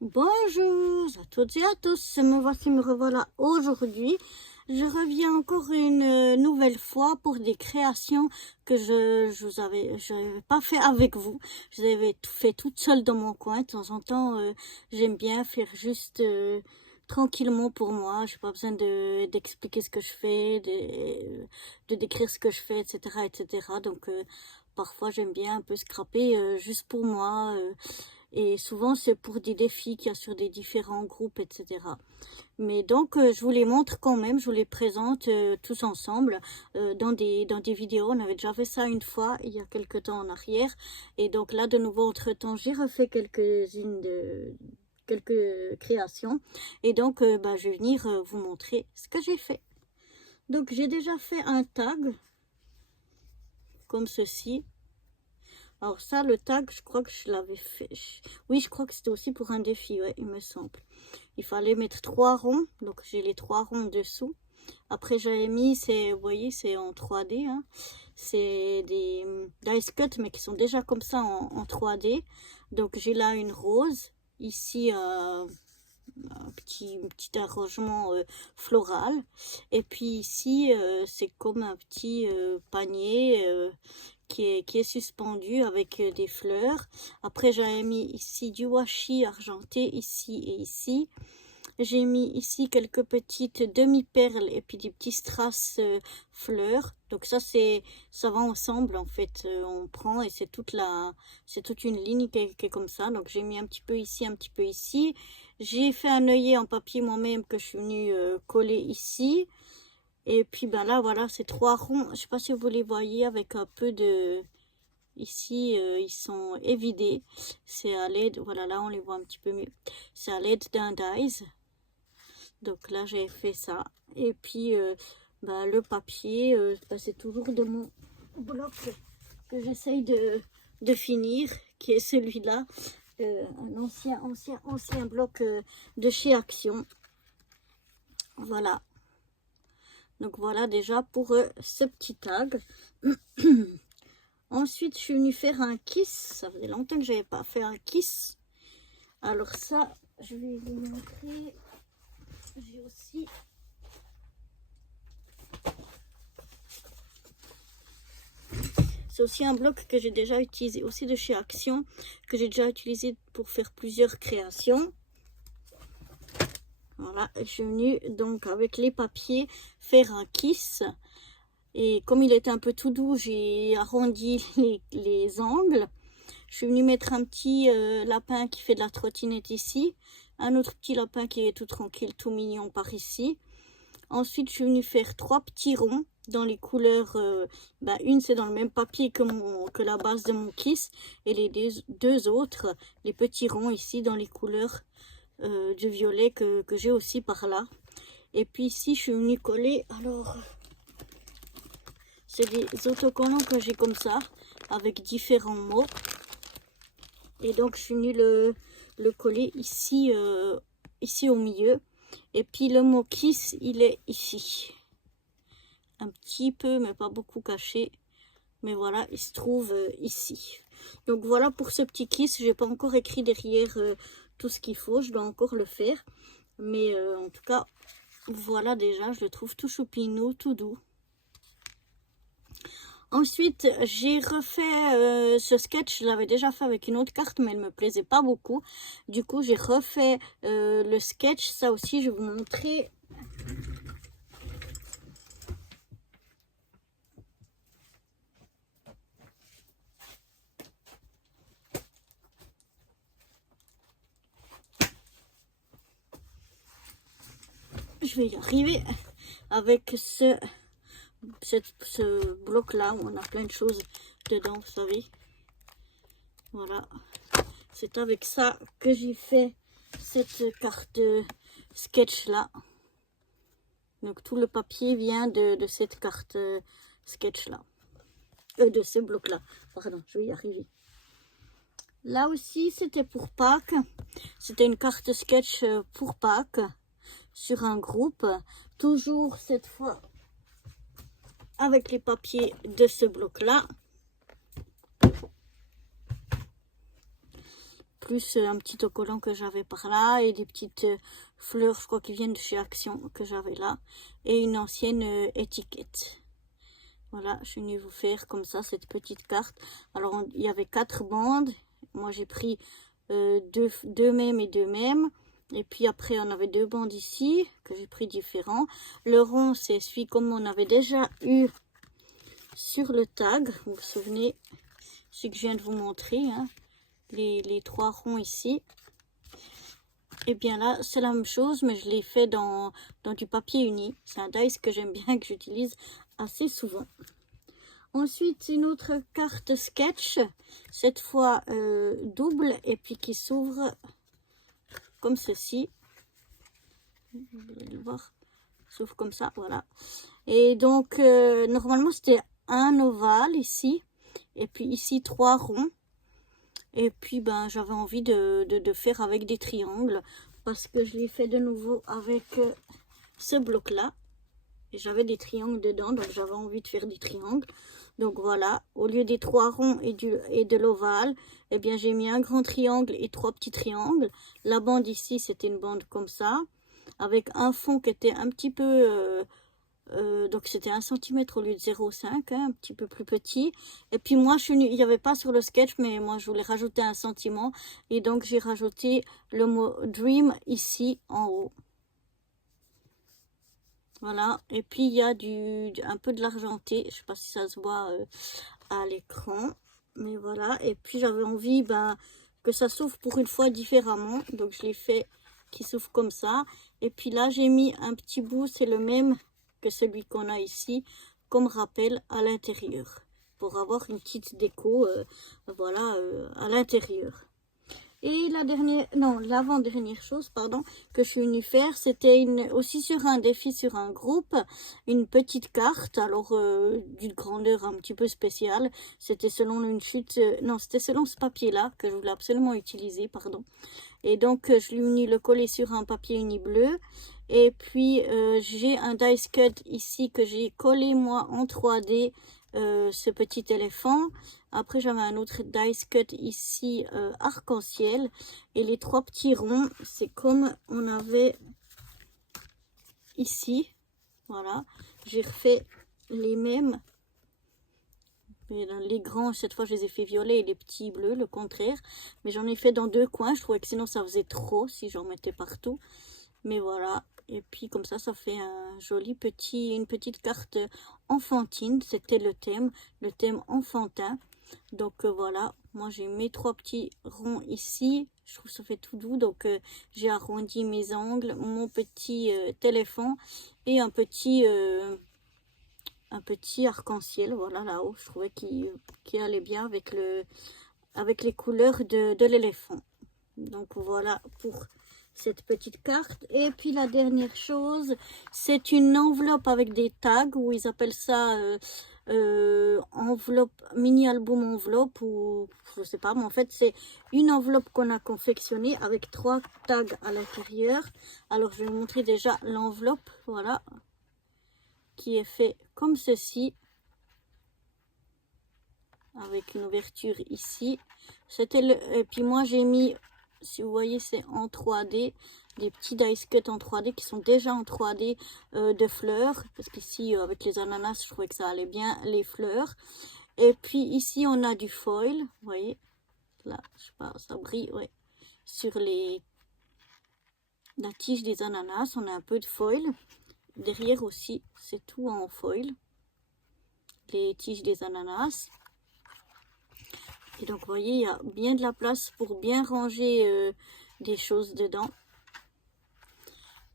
Bonjour à toutes et à tous, me revoilà aujourd'hui. Je reviens encore une nouvelle fois pour des créations que je n'avais pas fait avec vous. Je les avais fait toute seule dans mon coin. De temps en temps, j'aime bien faire juste tranquillement pour moi. J'ai pas besoin d'expliquer ce que je fais, de décrire ce que je fais, etc., etc. Donc parfois j'aime bien un peu scraper juste pour moi. Et souvent c'est pour des défis qu'il y a sur des différents groupes, etc. Mais donc je vous les montre quand même, je vous les présente tous ensemble dans des vidéos. On avait déjà fait ça une fois il y a quelques temps en arrière, et donc là de nouveau entre temps j'ai refait quelques créations, et donc je vais venir vous montrer ce que j'ai fait. Donc j'ai déjà fait un tag comme ceci. Alors ça, le tag, je crois que je l'avais fait. Oui, je crois que c'était aussi pour un défi, ouais, il me semble. Il fallait mettre 3 ronds, donc j'ai les 3 ronds dessous. Après, j'avais mis, vous voyez, c'est en 3D, hein. C'est des dice cut, mais qui sont déjà comme ça en 3D. Donc j'ai là une rose, ici un petit arrangement floral, et puis ici c'est comme un petit panier qui est suspendu avec des fleurs. Après j'avais mis ici du washi argenté, ici et ici. J'ai mis ici quelques petites demi-perles et puis des petits strass fleurs. Donc ça va ensemble en fait. On prend et c'est toute une ligne qui est comme ça. Donc j'ai mis un petit peu ici, un petit peu ici. J'ai fait un œillet en papier moi-même que je suis venue coller ici. Et puis ben là voilà, ces 3 ronds. Je sais pas si vous les voyez avec un peu de... Ici, ils sont évidés. C'est à l'aide, voilà, là on les voit un petit peu mieux. C'est à l'aide d'un dies. Donc là j'ai fait ça, et puis le papier c'est toujours de mon bloc que j'essaye de finir, qui est celui-là, un ancien bloc de chez Action. Voilà, donc voilà déjà pour ce petit tag. Ensuite je suis venue faire un kiss. Ça faisait longtemps que j'avais pas fait un kiss. Alors ça je vais vous montrer. J'ai aussi c'est aussi un bloc que j'ai déjà utilisé aussi de chez Action, que j'ai déjà utilisé pour faire plusieurs créations. Voilà, je suis venue donc avec les papiers faire un kiss, et comme il était un peu tout doux, j'ai arrondi les angles. Je suis venue mettre un petit lapin qui fait de la trottinette ici, un autre petit lapin qui est tout tranquille, tout mignon par ici. Ensuite, je suis venue faire 3 petits ronds dans les couleurs. Une, c'est dans le même papier que la base de mon kiss. Et les deux autres, les petits ronds ici, dans les couleurs du violet que j'ai aussi par là. Et puis ici, je suis venue coller. Alors, c'est des autocollants que j'ai comme ça, avec différents mots. Et donc, je suis venue le coller ici, ici au milieu. Et puis le mot kiss, il est ici. Un petit peu, mais pas beaucoup caché. Mais voilà, il se trouve ici. Donc voilà pour ce petit kiss. Je n'ai pas encore écrit derrière tout ce qu'il faut. Je dois encore le faire. Mais en tout cas, voilà déjà, je le trouve tout choupinou, tout doux. Ensuite, j'ai refait ce sketch. Je l'avais déjà fait avec une autre carte, mais elle ne me plaisait pas beaucoup. Du coup, j'ai refait le sketch. Ça aussi, je vais vous montrer. Je vais y arriver avec ce bloc là où on a plein de choses dedans, vous savez. Voilà, c'est avec ça que j'ai fait cette carte sketch là. Donc tout le papier vient de cette carte sketch là, de ce bloc là, pardon, je vais y arriver. Là aussi c'était pour Pâques, c'était une carte sketch pour Pâques sur un groupe, toujours cette fois avec les papiers de ce bloc là. plus un petit autocollant que j'avais par là et des petites fleurs, je crois, qui viennent de chez Action que j'avais là, et une ancienne étiquette. Voilà, je suis venue vous faire comme ça cette petite carte. Alors il y avait 4 bandes, moi j'ai pris deux mêmes et deux mêmes, et puis après on avait 2 bandes ici que j'ai pris différents. Le rond c'est celui comme on avait déjà eu sur le tag, vous vous souvenez, ce que je viens de vous montrer, hein, les 3 ronds ici. Et bien là c'est la même chose, mais je l'ai fait dans du papier uni. C'est un dice que j'aime bien, que j'utilise assez souvent. Ensuite une autre carte sketch, cette fois double, et puis qui s'ouvre comme ceci. Vous allez le voir, s'ouvre comme ça, voilà. Et donc normalement c'était un ovale ici, et puis ici 3 ronds. Et puis ben j'avais envie de faire avec des triangles, parce que je l'ai fait de nouveau avec ce bloc là, et j'avais des triangles dedans, donc j'avais envie de faire des triangles. Donc voilà, au lieu des 3 ronds et de l'ovale, eh bien j'ai mis un grand triangle et 3 petits triangles. La bande ici c'était une bande comme ça, avec un fond qui était un petit peu donc c'était 1 cm au lieu de 0,5, hein, un petit peu plus petit. Et puis moi il n'y avait pas sur le sketch, mais moi je voulais rajouter un sentiment, et donc j'ai rajouté le mot dream ici en haut. Voilà, et puis il y a un peu de l'argenté, je sais pas si ça se voit à l'écran, mais voilà. Et puis j'avais envie que ça s'ouvre pour une fois différemment, donc je l'ai fait qui s'ouvre comme ça. Et puis là j'ai mis un petit bout, c'est le même que celui qu'on a ici, comme rappel à l'intérieur, pour avoir une petite déco, voilà, à l'intérieur. Et l'avant-dernière chose, pardon, que je suis venue faire, c'était aussi sur un défi, sur un groupe, une petite carte, alors d'une grandeur un petit peu spéciale. C'était selon une chute, non, c'était selon ce papier-là, que je voulais absolument utiliser, pardon. Et donc, je suis venue le coller sur un papier uni bleu. Et puis, j'ai un dice cut ici que j'ai collé, moi, en 3D, ce petit éléphant. Après j'avais un autre dice cut ici arc-en-ciel, et les 3 petits ronds c'est comme on avait ici, voilà. J'ai refait les mêmes, mais dans les grands cette fois je les ai fait violet, et les petits bleus le contraire, mais j'en ai fait dans 2 coins, je trouvais que sinon ça faisait trop si j'en mettais partout, mais voilà. Et puis comme ça fait un joli une petite carte enfantine. C'était le thème enfantin. Donc voilà, moi j'ai mes 3 petits ronds ici, je trouve que ça fait tout doux. Donc j'ai arrondi mes angles, mon petit téléphone, et un petit arc-en-ciel, voilà, là-haut. Je trouvais qu'il allait bien avec les couleurs de l'éléphant. Donc voilà pour cette petite carte. Et puis la dernière chose, c'est une enveloppe avec des tags, ou ils appellent ça enveloppe, mini album enveloppe, ou je sais pas, mais en fait c'est une enveloppe qu'on a confectionnée avec 3 tags à l'intérieur. Alors je vais vous montrer déjà l'enveloppe, voilà, qui est fait comme ceci, avec une ouverture ici. Et puis moi j'ai mis, si vous voyez, c'est en 3D, des petits dice cut en 3D qui sont déjà en 3D de fleurs, parce qu'ici avec les ananas je trouvais que ça allait bien, les fleurs. Et puis ici on a du foil, vous voyez là, je sais pas, ça brille, ouais, sur la tige des ananas on a un peu de foil. Derrière aussi c'est tout en foil, les tiges des ananas. Et donc vous voyez, il y a bien de la place pour bien ranger des choses dedans.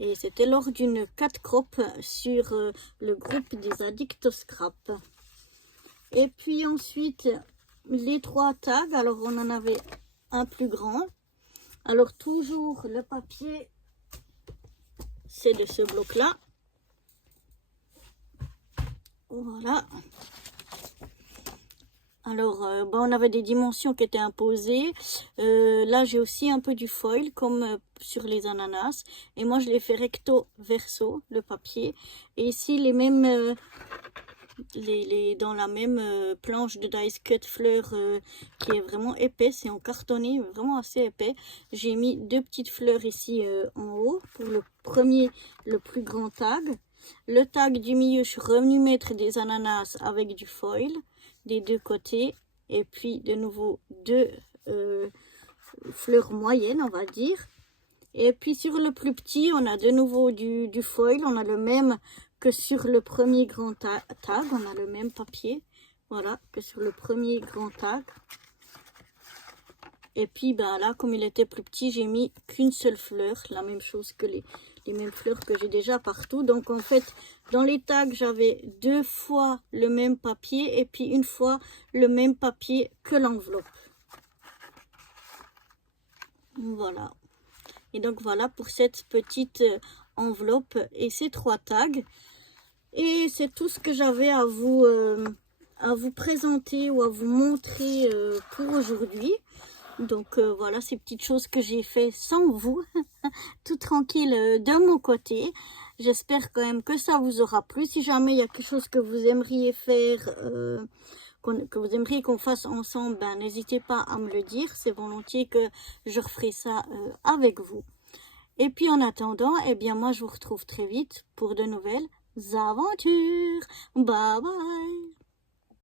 Et c'était lors d'une 4 crop sur le groupe des addicts au scrap. Et puis ensuite, les 3 tags. Alors on en avait un plus grand. Alors toujours le papier, c'est de ce bloc-là. Voilà. Alors, on avait des dimensions qui étaient imposées. Là, j'ai aussi un peu du foil, comme sur les ananas. Et moi, je l'ai fait recto verso, le papier. Et ici, les mêmes dans la même planche de dice cut fleurs qui est vraiment épais, c'est en cartonné, vraiment assez épais. J'ai mis 2 petites fleurs ici en haut pour le premier, le plus grand tag. Le tag du milieu, je suis revenue mettre des ananas avec du foil des 2 côtés. Et puis de nouveau 2 fleurs moyennes, on va dire. Et puis sur le plus petit, on a de nouveau du foil. On a le même que sur le premier grand tag. On a le même papier, voilà, que sur le premier grand tag. Et puis ben là, comme il était plus petit, j'ai mis qu'une seule fleur. La même chose que les mêmes fleurs que j'ai déjà partout. Donc en fait, dans les tags, j'avais 2 fois le même papier. Et puis une fois le même papier que l'enveloppe. Voilà. Et donc voilà pour cette petite enveloppe et ces 3 tags. Et c'est tout ce que j'avais à vous présenter ou à vous montrer pour aujourd'hui. Donc voilà ces petites choses que j'ai fait sans vous, tout tranquille de mon côté. J'espère quand même que ça vous aura plu. Si jamais il y a quelque chose que vous aimeriez faire, que vous aimeriez qu'on fasse ensemble, ben, n'hésitez pas à me le dire. C'est volontiers que je referai ça avec vous. Et puis en attendant, eh bien moi je vous retrouve très vite pour de nouvelles aventures. Bye bye.